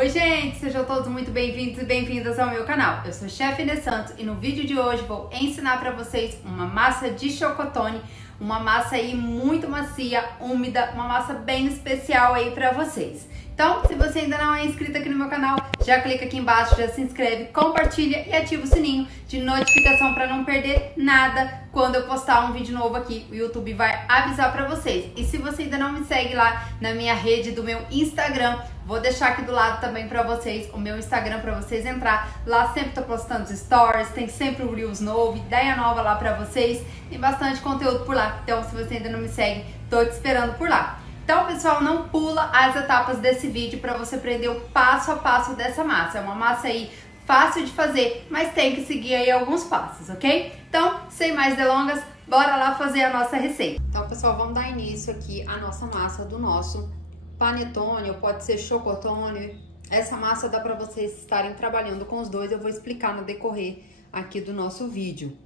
Oi gente, sejam todos muito bem-vindos e bem-vindas ao meu canal. Eu sou a Chef Inês Santos e no vídeo de hoje vou ensinar para vocês uma massa de chocotone, uma massa aí muito macia, úmida, uma massa bem especial aí para vocês. Então, se você ainda não é inscrito aqui no meu canal, já clica aqui embaixo, já se inscreve, compartilha e ativa o sininho de notificação para não perder nada quando eu postar um vídeo novo aqui. O YouTube vai avisar para vocês. E se você ainda não me segue lá na minha rede do meu Instagram, vou deixar aqui do lado também para vocês o meu Instagram para vocês entrar. Lá sempre tô postando stories, tem sempre o Reels novo, ideia nova lá para vocês. Tem bastante conteúdo por lá. Então, se você ainda não me segue, tô te esperando por lá. Então, pessoal, não pula as etapas desse vídeo para você aprender o passo a passo dessa massa. É uma massa aí fácil de fazer, mas tem que seguir aí alguns passos, ok? Então, sem mais delongas, bora lá fazer a nossa receita. Então, pessoal, vamos dar início aqui à nossa massa do nosso panetone, ou pode ser chocotone. Essa massa dá para vocês estarem trabalhando com os dois, eu vou explicar no decorrer aqui do nosso vídeo.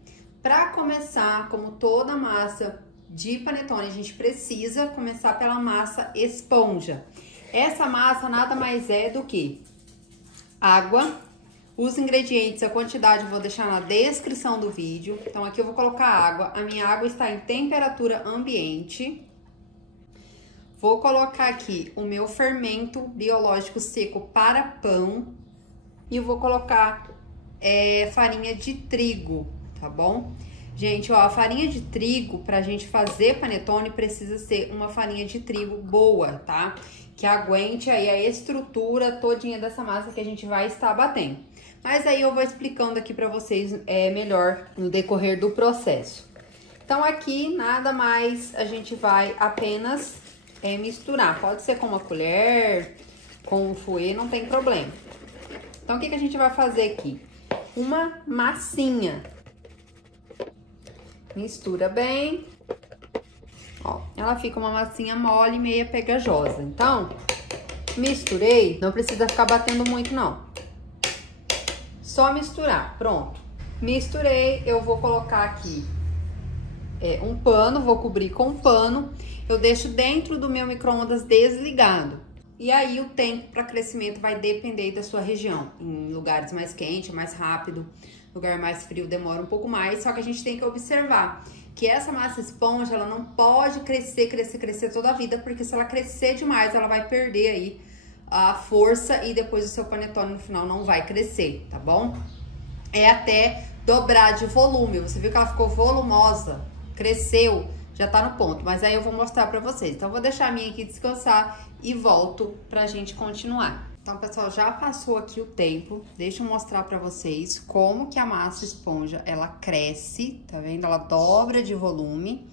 Para começar, como toda massa de panetone, a gente precisa começar pela massa esponja. Essa massa nada mais é do que água. Os ingredientes, a quantidade eu vou deixar na descrição do vídeo. Então aqui eu vou colocar água. A minha água está em temperatura ambiente. Vou colocar aqui o meu fermento biológico seco para pão. E eu vou colocar farinha de trigo, tá bom? Gente, ó, a farinha de trigo, pra gente fazer panetone, precisa ser uma farinha de trigo boa, tá? Que aguente aí a estrutura todinha dessa massa que a gente vai estar batendo. Mas aí eu vou explicando aqui pra vocês melhor no decorrer do processo. Então aqui, nada mais, a gente vai apenas misturar. Pode ser com uma colher, com um fouet, não tem problema. Então o que a gente vai fazer aqui? Uma massinha. Mistura bem, ó, ela fica uma massinha mole, meia pegajosa. Então, misturei, não precisa ficar batendo muito não, só misturar, pronto. Misturei, eu vou colocar aqui um pano, vou cobrir com um pano, eu deixo dentro do meu micro-ondas desligado. E aí o tempo para crescimento vai depender da sua região, em lugares mais quentes, mais rápido. Lugar mais frio demora um pouco mais, só que a gente tem que observar que essa massa esponja, ela não pode crescer toda a vida, porque se ela crescer demais, ela vai perder aí a força e depois o seu panetone no final não vai crescer, tá bom? É até dobrar de volume, você viu que ela ficou volumosa, cresceu, já tá no ponto, mas aí eu vou mostrar pra vocês. Então, eu vou deixar a minha aqui descansar e volto pra gente continuar. Então, pessoal, já passou aqui o tempo, deixa eu mostrar pra vocês como que a massa esponja, ela cresce, tá vendo? Ela dobra de volume,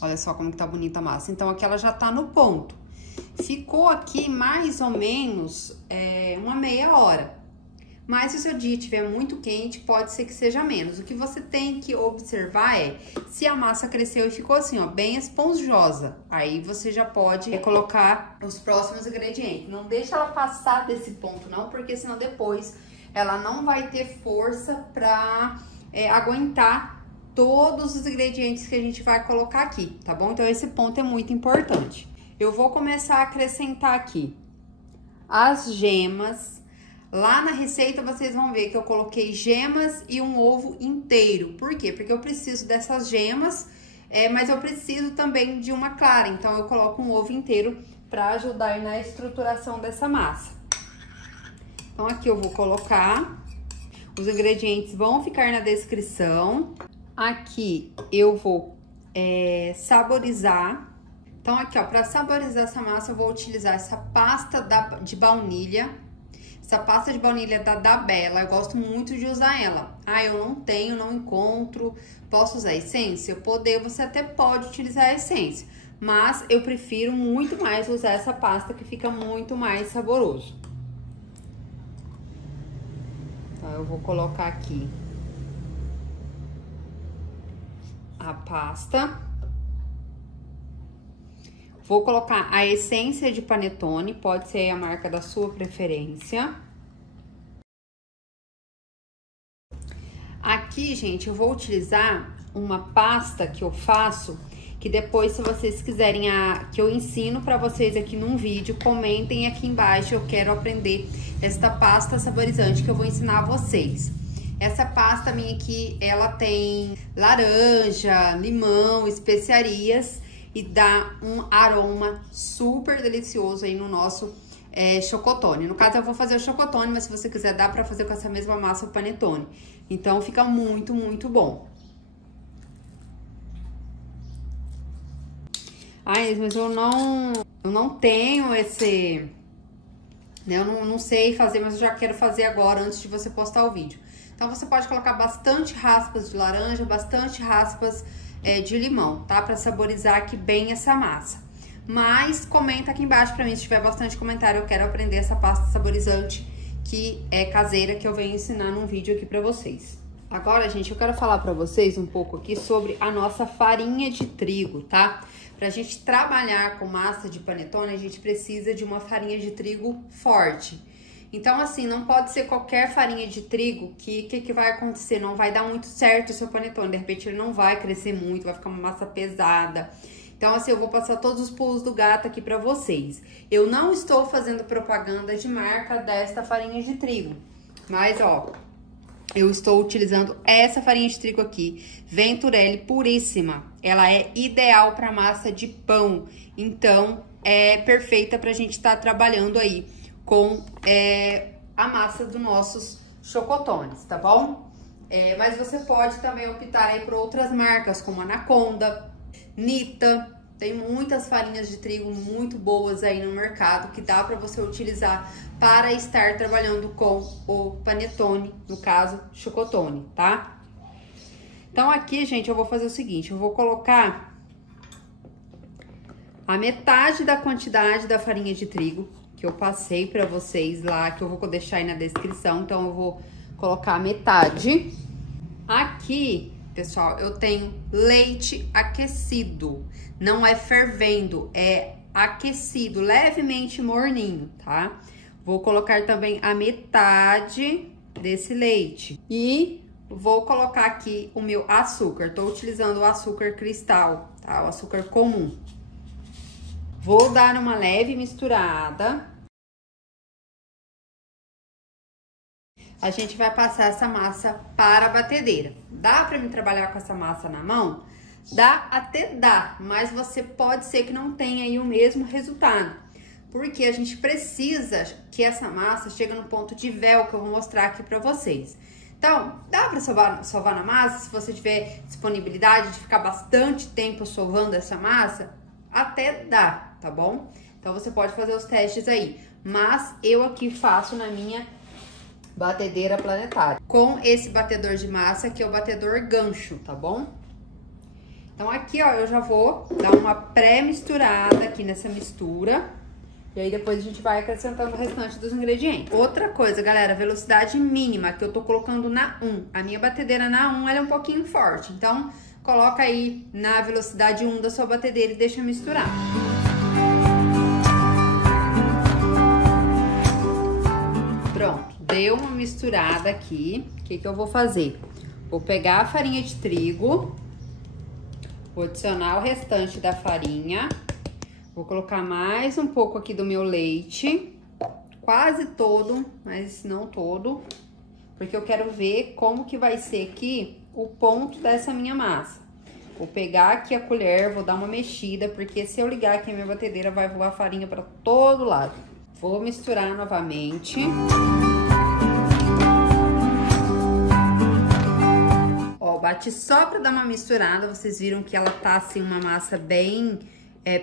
olha só como que tá bonita a massa. Então, aqui ela já tá no ponto. Ficou aqui mais ou menos uma meia hora. Mas se o seu dia estiver muito quente, pode ser que seja menos. O que você tem que observar é se a massa cresceu e ficou assim, ó, bem esponjosa. Aí você já pode colocar os próximos ingredientes. Não deixa ela passar desse ponto não, porque senão depois ela não vai ter força pra aguentar todos os ingredientes que a gente vai colocar aqui, tá bom? Então esse ponto é muito importante. Eu vou começar a acrescentar aqui as gemas. Lá na receita vocês vão ver que eu coloquei gemas e um ovo inteiro. Por quê? Porque eu preciso dessas gemas, mas eu preciso também de uma clara. Então, eu coloco um ovo inteiro para ajudar na estruturação dessa massa. Então, aqui eu vou colocar. Os ingredientes vão ficar na descrição. Aqui eu vou saborizar. Então, aqui ó, para saborizar essa massa eu vou utilizar essa pasta de baunilha. Essa pasta de baunilha da Bella, eu gosto muito de usar ela. Ah, eu não tenho, não encontro, posso usar essência? Você até pode utilizar a essência, mas eu prefiro muito mais usar essa pasta que fica muito mais saboroso. Então, eu vou colocar aqui a pasta. Vou colocar a essência de panetone, pode ser a marca da sua preferência. Aqui, gente, eu vou utilizar uma pasta que eu faço, que depois, se vocês quiserem que eu ensino pra vocês aqui num vídeo, comentem aqui embaixo, eu quero aprender esta pasta saborizante que eu vou ensinar a vocês. Essa pasta minha aqui, ela tem laranja, limão, especiarias e dá um aroma super delicioso aí no nosso chocotone. No caso, eu vou fazer o chocotone, mas se você quiser, dá pra fazer com essa mesma massa o panetone. Então, fica muito, muito bom. Ai, mas eu não tenho esse... Eu não sei fazer, mas eu já quero fazer agora, antes de você postar o vídeo. Então, você pode colocar bastante raspas de laranja, bastante raspas de limão, tá? Pra saborizar aqui bem essa massa. Mas comenta aqui embaixo pra mim, se tiver bastante comentário, eu quero aprender essa pasta saborizante que é caseira, que eu venho ensinar num vídeo aqui pra vocês. Agora, gente, eu quero falar pra vocês um pouco aqui sobre a nossa farinha de trigo, tá? Pra gente trabalhar com massa de panetone, a gente precisa de uma farinha de trigo forte. Então, assim, não pode ser qualquer farinha de trigo que vai acontecer? Não vai dar muito certo o seu panetone. De repente, ele não vai crescer muito, vai ficar uma massa pesada. Então, assim, eu vou passar todos os pulos do gato aqui pra vocês. Eu não estou fazendo propaganda de marca desta farinha de trigo. Mas, ó, eu estou utilizando essa farinha de trigo aqui, Venturelli Puríssima. Ela é ideal para massa de pão. Então, é perfeita pra gente estar trabalhando aí com a massa dos nossos chocotones, tá bom? Mas você pode também optar aí por outras marcas, como Anaconda, Nita. Tem muitas farinhas de trigo muito boas aí no mercado que dá para você utilizar para estar trabalhando com o panetone, no caso, chocotone, tá? Então aqui, gente, eu vou fazer o seguinte, eu vou colocar a metade da quantidade da farinha de trigo que eu passei pra vocês lá, que eu vou deixar aí na descrição. Então, eu vou colocar a metade. Aqui, pessoal, eu tenho leite aquecido. Não é fervendo, é aquecido, levemente morninho, tá? Vou colocar também a metade desse leite. E vou colocar aqui o meu açúcar. Tô utilizando o açúcar cristal, tá? O açúcar comum. Vou dar uma leve misturada. A gente vai passar essa massa para a batedeira. Dá pra mim trabalhar com essa massa na mão? Dá, até dá, mas você pode ser que não tenha aí o mesmo resultado. Porque a gente precisa que essa massa chegue no ponto de véu, que eu vou mostrar aqui pra vocês. Então, dá pra sovar na massa, se você tiver disponibilidade de ficar bastante tempo sovando essa massa? Até dá, tá bom? Então, você pode fazer os testes aí. Mas eu aqui faço na minha batedeira planetária, com esse batedor de massa, que é o batedor gancho, tá bom? Então, aqui, ó, eu já vou dar uma pré-misturada aqui nessa mistura. E aí, depois a gente vai acrescentando o restante dos ingredientes. Outra coisa, galera, velocidade mínima, que eu tô colocando na 1. A minha batedeira na 1, ela é um pouquinho forte. Então, coloca aí na velocidade 1 da sua batedeira e deixa misturar. Pronto, deu uma misturada aqui. O que eu vou fazer? Vou pegar a farinha de trigo, vou adicionar o restante da farinha, vou colocar mais um pouco aqui do meu leite, quase todo, mas não todo, porque eu quero ver como que vai ser aqui o ponto dessa minha massa. Vou pegar aqui a colher, vou dar uma mexida, porque se eu ligar aqui a minha batedeira vai voar farinha para todo lado. Vou misturar novamente. Ó, bati só pra dar uma misturada. Vocês viram que ela tá assim, uma massa bem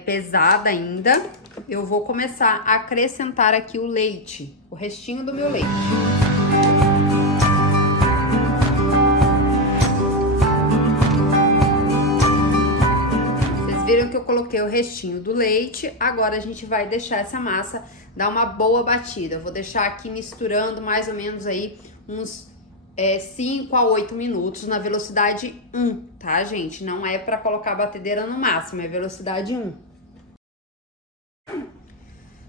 pesada ainda. Eu vou começar a acrescentar aqui o leite, o restinho do meu leite. Vocês viram que eu coloquei o restinho do leite. Agora a gente vai deixar essa massa dar uma boa batida. Eu vou deixar aqui misturando mais ou menos aí uns 5 a 8 minutos na velocidade 1, tá, gente? Não é pra colocar a batedeira no máximo, é velocidade 1.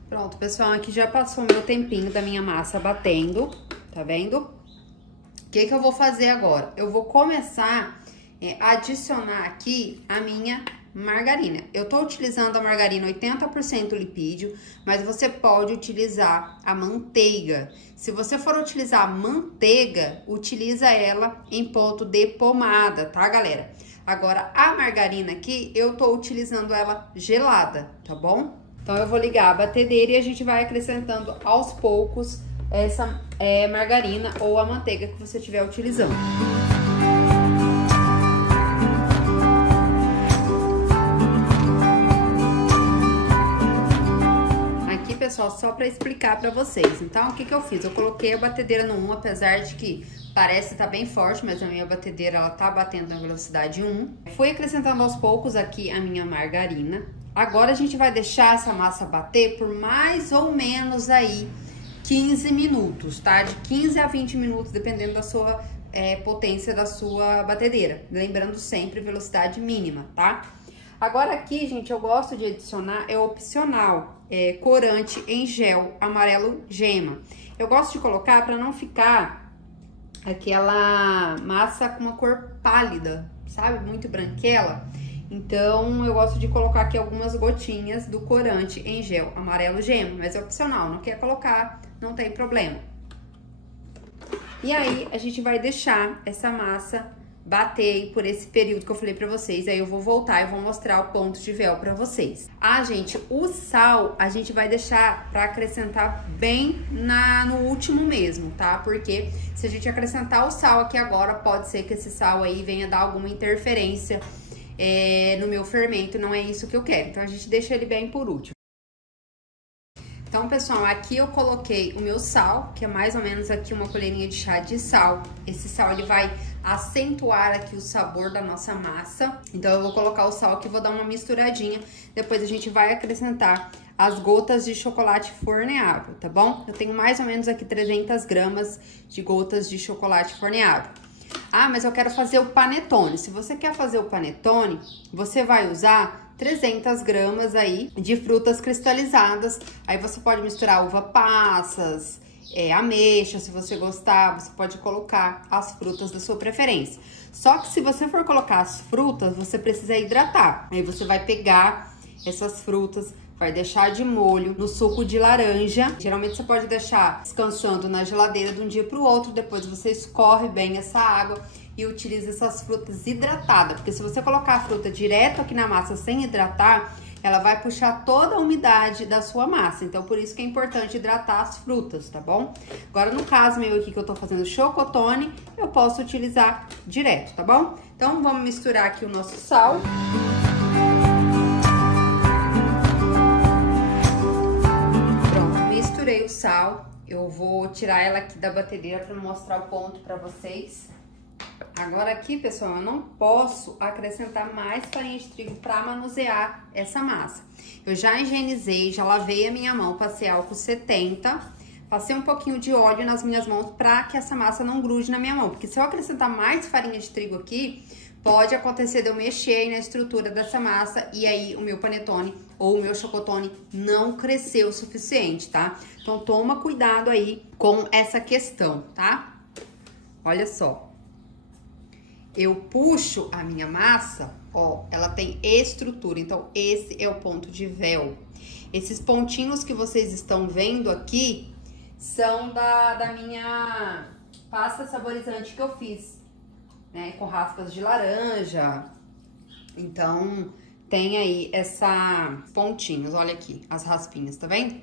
Pronto, pessoal, aqui já passou o meu tempinho da minha massa batendo, tá vendo? O que eu vou fazer agora? Eu vou começar a adicionar aqui a minha margarina. Eu tô utilizando a margarina 80% lipídio, mas você pode utilizar a manteiga. Se você for utilizar a manteiga, utiliza ela em ponto de pomada, tá, galera? Agora, a margarina aqui, eu tô utilizando ela gelada, tá bom? Então, eu vou ligar a batedeira e a gente vai acrescentando aos poucos essa margarina ou a manteiga que você estiver utilizando. Aqui, pessoal, só para explicar para vocês. Então, o que eu fiz? Eu coloquei a batedeira no 1, apesar de que parece estar bem forte, mas a minha batedeira, ela tá batendo na velocidade 1. Fui acrescentando aos poucos aqui a minha margarina. Agora, a gente vai deixar essa massa bater por mais ou menos aí 15 minutos, tá? De 15 a 20 minutos, dependendo da sua potência da sua batedeira. Lembrando sempre velocidade mínima, tá? Agora aqui, gente, eu gosto de adicionar, é opcional, corante em gel amarelo gema. Eu gosto de colocar para não ficar aquela massa com uma cor pálida, sabe? Muito branquela. Então, eu gosto de colocar aqui algumas gotinhas do corante em gel amarelo gema, mas é opcional, não quer colocar, não tem problema. E aí, a gente vai deixar essa massa bater por esse período que eu falei pra vocês. Aí eu vou voltar e vou mostrar o ponto de véu pra vocês. Ah, gente, o sal a gente vai deixar pra acrescentar bem no último mesmo, tá? Porque se a gente acrescentar o sal aqui agora, pode ser que esse sal aí venha dar alguma interferência no meu fermento, não é isso que eu quero. Então, a gente deixa ele bem por último. Então, pessoal, aqui eu coloquei o meu sal, que é mais ou menos aqui uma colherinha de chá de sal. Esse sal, ele vai acentuar aqui o sabor da nossa massa. Então, eu vou colocar o sal aqui, vou dar uma misturadinha. Depois, a gente vai acrescentar as gotas de chocolate forneável, tá bom? Eu tenho mais ou menos aqui 300 gramas de gotas de chocolate forneável. Ah, mas eu quero fazer o panetone. Se você quer fazer o panetone, você vai usar 300 gramas aí de frutas cristalizadas. Aí você pode misturar uva passas, ameixa, se você gostar, você pode colocar as frutas da sua preferência. Só que se você for colocar as frutas, você precisa hidratar. Aí você vai pegar essas frutas, vai deixar de molho no suco de laranja. Geralmente você pode deixar descansando na geladeira de um dia para o outro. Depois você escorre bem essa água e utiliza essas frutas hidratadas. Porque se você colocar a fruta direto aqui na massa sem hidratar, ela vai puxar toda a umidade da sua massa. Então, por isso que é importante hidratar as frutas, tá bom? Agora, no caso meu aqui que eu tô fazendo chocotone, eu posso utilizar direto, tá bom? Então, vamos misturar aqui o nosso sal. Misturei o sal, eu vou tirar ela aqui da batedeira para mostrar o ponto para vocês. Agora aqui, pessoal, eu não posso acrescentar mais farinha de trigo para manusear essa massa. Eu já higienizei, já lavei a minha mão, passei álcool 70, passei um pouquinho de óleo nas minhas mãos para que essa massa não grude na minha mão. Porque se eu acrescentar mais farinha de trigo aqui, pode acontecer de eu mexer aí na estrutura dessa massa e aí o meu panetone ou o meu chocotone não crescer o suficiente, tá? Então, toma cuidado aí com essa questão, tá? Olha só. Eu puxo a minha massa, ó, ela tem estrutura, então esse é o ponto de véu. Esses pontinhos que vocês estão vendo aqui são da minha pasta saborizante que eu fiz, né, com raspas de laranja. Então, tem aí pontinhos, olha aqui, as raspinhas, tá vendo?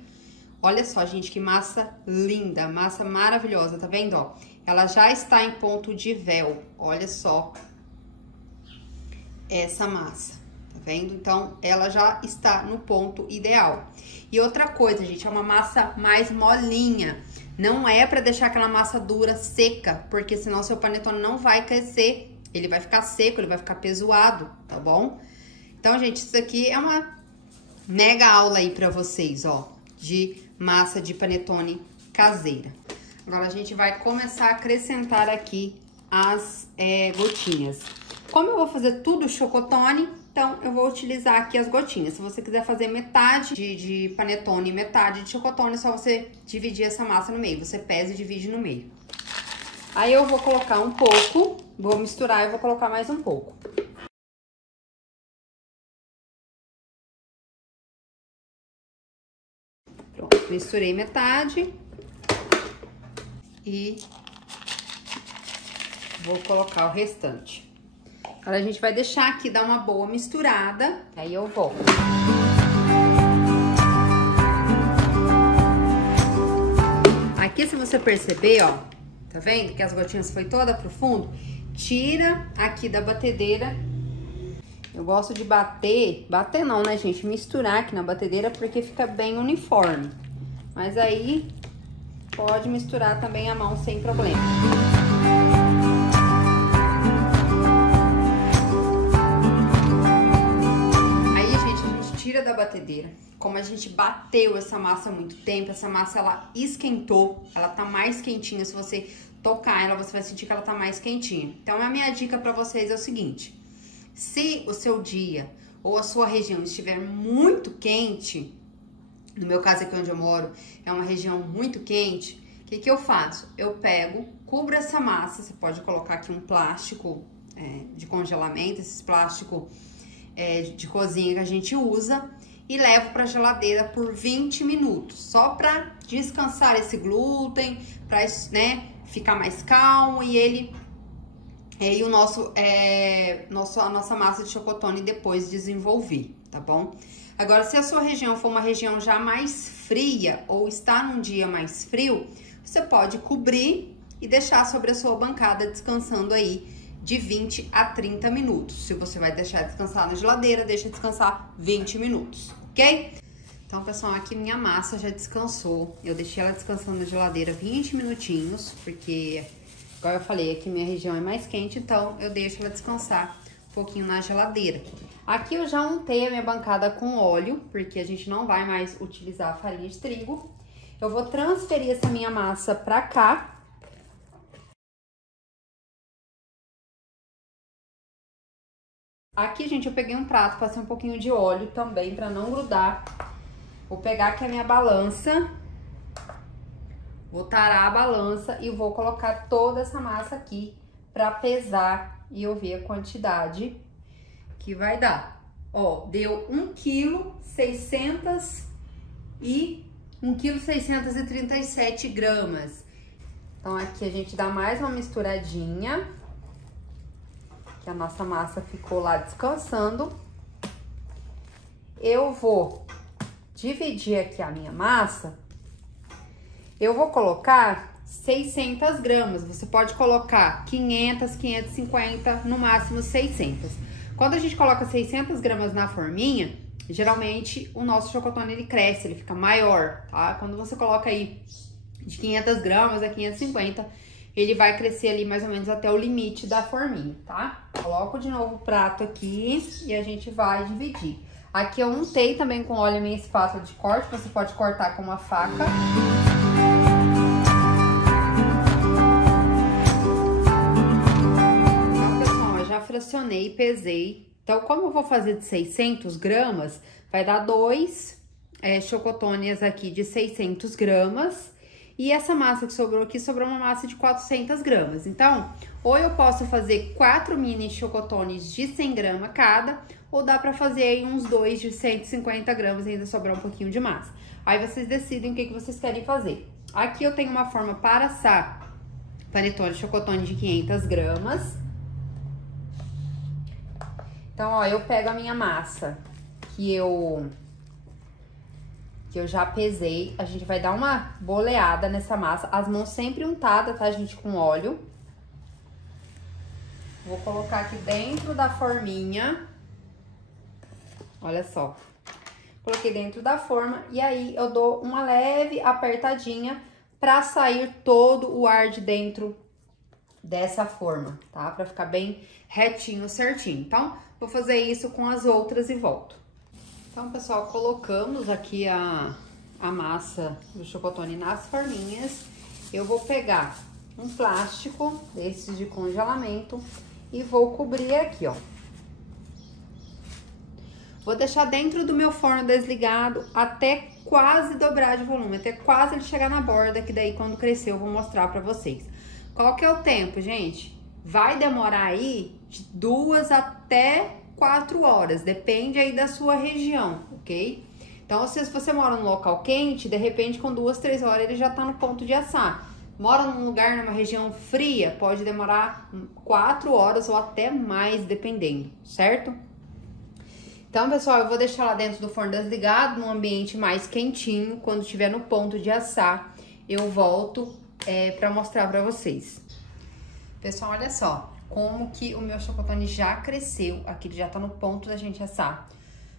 Olha só, gente, que massa linda, massa maravilhosa, tá vendo, ó? Ela já está em ponto de véu, olha só essa massa, tá vendo? Então, ela já está no ponto ideal. E outra coisa, gente, é uma massa mais molinha. Não é pra deixar aquela massa dura, seca, porque senão seu panetone não vai crescer. Ele vai ficar seco, ele vai ficar pesoado, tá bom? Então, gente, isso aqui é uma mega aula aí pra vocês, ó, de massa de panetone caseira. Agora, a gente vai começar a acrescentar aqui as gotinhas. Como eu vou fazer tudo chocotone, então eu vou utilizar aqui as gotinhas. Se você quiser fazer metade de panetone e metade de chocotone, é só você dividir essa massa no meio. Você pesa e divide no meio. Aí eu vou colocar um pouco, vou misturar e vou colocar mais um pouco. Misturei metade. E vou colocar o restante. Agora a gente vai deixar aqui dar uma boa misturada. Aí eu volto. Aqui, se você perceber, ó, tá vendo que as gotinhas foi toda pro fundo? Tira aqui da batedeira. Eu gosto de bater não, né, gente? Misturar aqui na batedeira porque fica bem uniforme. Mas aí pode misturar também a mão sem problema. Aí, gente, a gente tira da batedeira. Como a gente bateu essa massa há muito tempo, essa massa, ela esquentou, ela tá mais quentinha. Se você tocar ela, você vai sentir que ela tá mais quentinha. Então, a minha dica pra vocês é o seguinte: se o seu dia ou a sua região estiver muito quente, no meu caso aqui onde eu moro, é uma região muito quente, o que eu faço? Eu pego, cubro essa massa, você pode colocar aqui um plástico de congelamento, esses plásticos de cozinha que a gente usa, e levo para geladeira por 20 minutos, só para descansar esse glúten, para, né, ficar mais calmo e a nossa massa de chocotone depois desenvolver, tá bom? Agora, se a sua região for uma região já mais fria ou está num dia mais frio, você pode cobrir e deixar sobre a sua bancada descansando aí de 20 a 30 minutos. Se você vai deixar descansar na geladeira, deixa descansar 20 minutos, ok? Então, pessoal, aqui minha massa já descansou. Eu deixei ela descansando na geladeira 20 minutinhos, porque, igual eu falei, aqui minha região é mais quente, então eu deixo ela descansar um pouquinho na geladeira. Aqui eu já untei a minha bancada com óleo, porque a gente não vai mais utilizar a farinha de trigo. Eu vou transferir essa minha massa pra cá. Aqui, gente, eu peguei um prato, passei um pouquinho de óleo também pra não grudar. Vou pegar aqui a minha balança, vou tarar a balança e vou colocar toda essa massa aqui pra pesar e eu ver a quantidade que vai dar. Ó, deu 1,637 gramas. Então, aqui a gente dá mais uma misturadinha, que a nossa massa ficou lá descansando. Eu vou dividir aqui a minha massa. Eu vou colocar 600 gramas. Você pode colocar 500, 550, no máximo 600. Quando a gente coloca 600 gramas na forminha, geralmente o nosso chocotone ele cresce, ele fica maior, tá? Quando você coloca aí de 500 gramas a 550, ele vai crescer ali mais ou menos até o limite da forminha, tá? Coloco de novo o prato aqui e a gente vai dividir. Aqui eu untei também com óleo a minha espátula de corte, você pode cortar com uma faca. Então, pessoal, eu já fracionei, pesei. Então, como eu vou fazer de 600 gramas, vai dar 2 chocotones aqui de 600 gramas. E essa massa que sobrou aqui, sobrou uma massa de 400 gramas. Então, ou eu posso fazer 4 mini chocotones de 100 gramas cada, ou dá pra fazer aí uns 2 de 150 gramas e ainda sobrar um pouquinho de massa. Aí vocês decidem o que vocês querem fazer. Aqui eu tenho uma forma para assar panetone chocotone de 500 gramas. Então, ó, eu pego a minha massa que eu já pesei, a gente vai dar uma boleada nessa massa, as mãos sempre untadas, tá, gente, com óleo. Vou colocar aqui dentro da forminha, olha só. Coloquei dentro da forma e aí eu dou uma leve apertadinha pra sair todo o ar de dentro dessa forma, tá? Pra ficar bem retinho, certinho. Então, vou fazer isso com as outras e volto. Então, pessoal, colocamos aqui a massa do chocotone nas forminhas. Eu vou pegar um plástico desses de congelamento e vou cobrir aqui, ó. Vou deixar dentro do meu forno desligado até quase dobrar de volume, até quase ele chegar na borda, que daí quando crescer eu vou mostrar pra vocês. Qual que é o tempo, gente? Vai demorar aí de 2 até 4 horas, depende aí da sua região, ok? Então, se você mora num local quente, de repente com 2, 3 horas ele já tá no ponto de assar. Mora num lugar, numa região fria, pode demorar 4 horas ou até mais, dependendo, certo? Então, pessoal, eu vou deixar lá dentro do forno desligado, num ambiente mais quentinho. Quando estiver no ponto de assar, eu volto pra mostrar pra vocês. Pessoal, olha só como que o meu chocotone já cresceu. Aqui ele já tá no ponto da gente assar.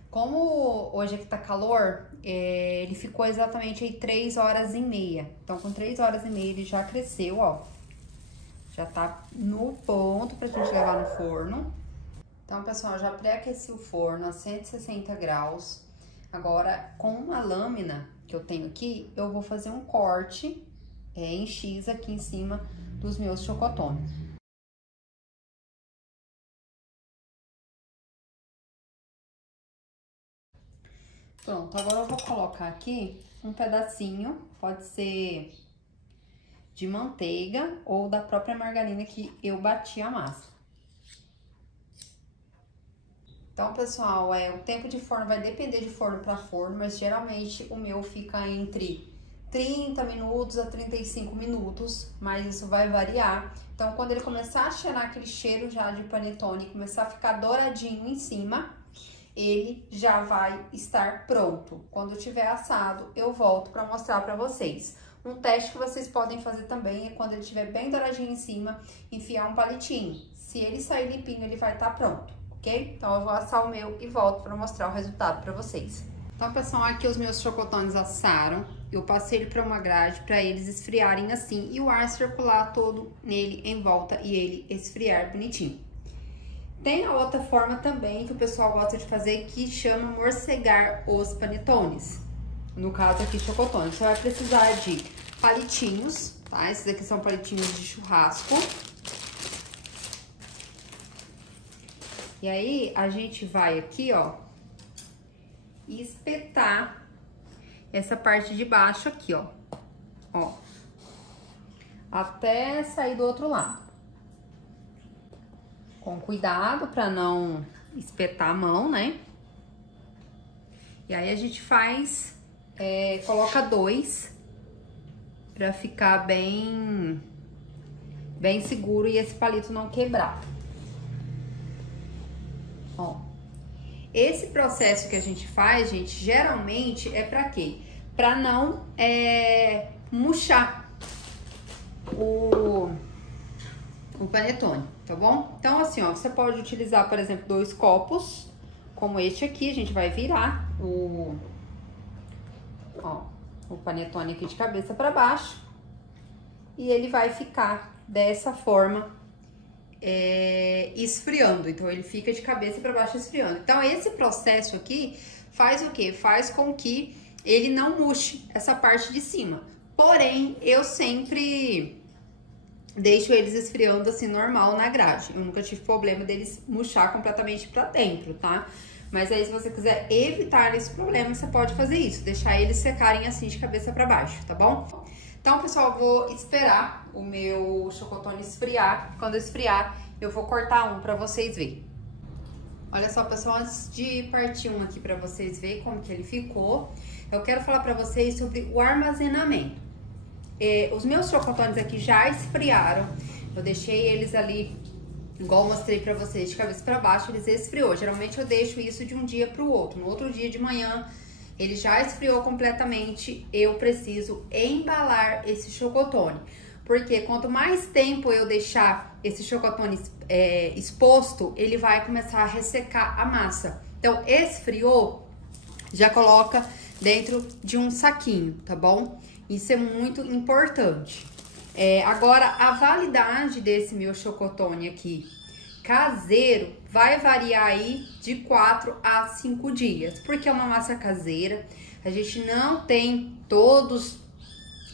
Como hoje aqui tá calor, ele ficou exatamente aí 3 horas e meia. Então, com 3 horas e meia ele já cresceu, ó. Já tá no ponto pra gente levar no forno. Então, pessoal, eu já pré-aqueci o forno a 160 graus. Agora, com uma lâmina que eu tenho aqui, eu vou fazer um corte em X aqui em cima dos meus chocotones. Pronto, agora eu vou colocar aqui um pedacinho, pode ser de manteiga ou da própria margarina que eu bati a massa. Então, pessoal, o tempo de forno vai depender de forno para forno, mas geralmente o meu fica entre 30 minutos a 35 minutos, mas isso vai variar. Então, quando ele começar a cheirar aquele cheiro já de panetone, começar a ficar douradinho em cima, ele já vai estar pronto. Quando tiver assado, eu volto para mostrar para vocês. Um teste que vocês podem fazer também é quando ele estiver bem douradinho em cima, enfiar um palitinho. Se ele sair limpinho, ele vai estar pronto, ok? Então, eu vou assar o meu e volto para mostrar o resultado para vocês. Então, pessoal, aqui os meus chocotones assaram. Eu passei ele para uma grade para eles esfriarem assim e o ar circular todo nele em volta e ele esfriar bonitinho. Tem a outra forma também que o pessoal gosta de fazer, que chama morcegar os panetones. No caso aqui, chocotones. Você vai precisar de palitinhos, tá? Esses aqui são palitinhos de churrasco. E aí, a gente vai aqui, ó, espetar essa parte de baixo aqui, ó. Ó. Até sair do outro lado. Com cuidado pra não espetar a mão, né? E aí a gente faz, coloca 2 pra ficar bem seguro e esse palito não quebrar. Ó. Esse processo que a gente faz, gente, geralmente é pra quê? Pra não murchar o panetone, tá bom? Então, assim, ó, você pode utilizar, por exemplo, 2 copos, como este aqui. A gente vai virar o panetone aqui de cabeça pra baixo. E ele vai ficar dessa forma, esfriando. Então, ele fica de cabeça pra baixo esfriando. Então, esse processo aqui faz o quê? Faz com que ele não murche essa parte de cima. Porém, eu sempre deixo eles esfriando assim normal na grade. Eu nunca tive problema deles murchar completamente pra dentro, tá? Mas aí, se você quiser evitar esse problema, você pode fazer isso. Deixar eles secarem assim de cabeça pra baixo, tá bom? Então, pessoal, eu vou esperar o meu chocotone esfriar. Quando esfriar, eu vou cortar um pra vocês verem. Olha só, pessoal, antes de partir um aqui pra vocês verem como que ele ficou, eu quero falar pra vocês sobre o armazenamento. Os meus chocotones aqui já esfriaram. Eu deixei eles ali, igual eu mostrei pra vocês, de cabeça pra baixo, eles esfriou. Geralmente eu deixo isso de um dia pro outro. No outro dia de manhã, ele já esfriou completamente. Eu preciso embalar esse chocotone. Porque quanto mais tempo eu deixar esse chocotone exposto, ele vai começar a ressecar a massa. Então, esfriou, já coloca dentro de um saquinho, tá bom? Isso é muito importante. Agora, a validade desse meu chocotone aqui caseiro vai variar aí de 4 a 5 dias. Porque é uma massa caseira, a gente não tem todos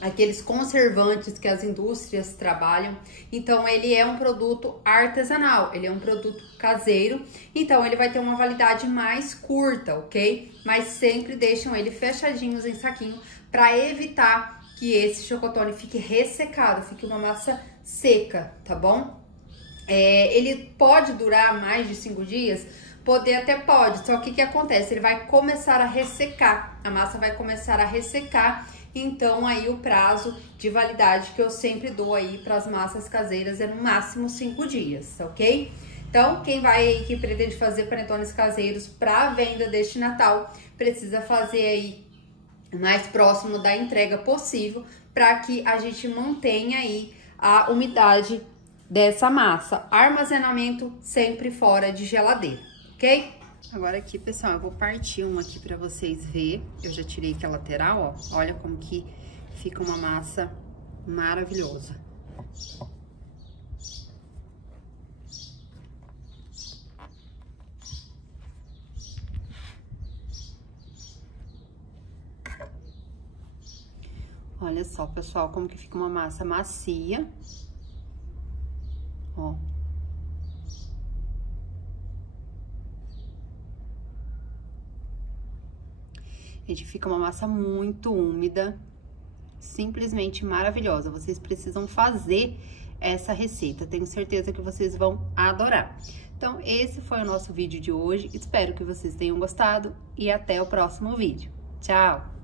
aqueles conservantes que as indústrias trabalham. Então, ele é um produto artesanal, ele é um produto caseiro. Então, ele vai ter uma validade mais curta, ok? Mas sempre deixam ele fechadinhos em saquinho para evitar que esse chocotone fique ressecado, fique uma massa seca, tá bom? Ele pode durar mais de 5 dias? Poder até pode, só que o que acontece? Ele vai começar a ressecar, a massa vai começar a ressecar, então aí o prazo de validade que eu sempre dou aí para as massas caseiras é no máximo 5 dias, ok? Então, quem vai aí que pretende fazer panetones caseiros para venda deste Natal, precisa fazer aí o mais próximo da entrega possível, para que a gente mantenha aí a umidade dessa massa. Armazenamento sempre fora de geladeira, ok? Agora aqui, pessoal, eu vou partir uma aqui para vocês verem. Eu já tirei aqui a lateral, ó. Olha como que fica uma massa maravilhosa. Olha só, pessoal, como que fica uma massa macia. Ó. Gente, fica uma massa muito úmida, simplesmente maravilhosa. Vocês precisam fazer essa receita, tenho certeza que vocês vão adorar. Então, esse foi o nosso vídeo de hoje. Espero que vocês tenham gostado e até o próximo vídeo. Tchau!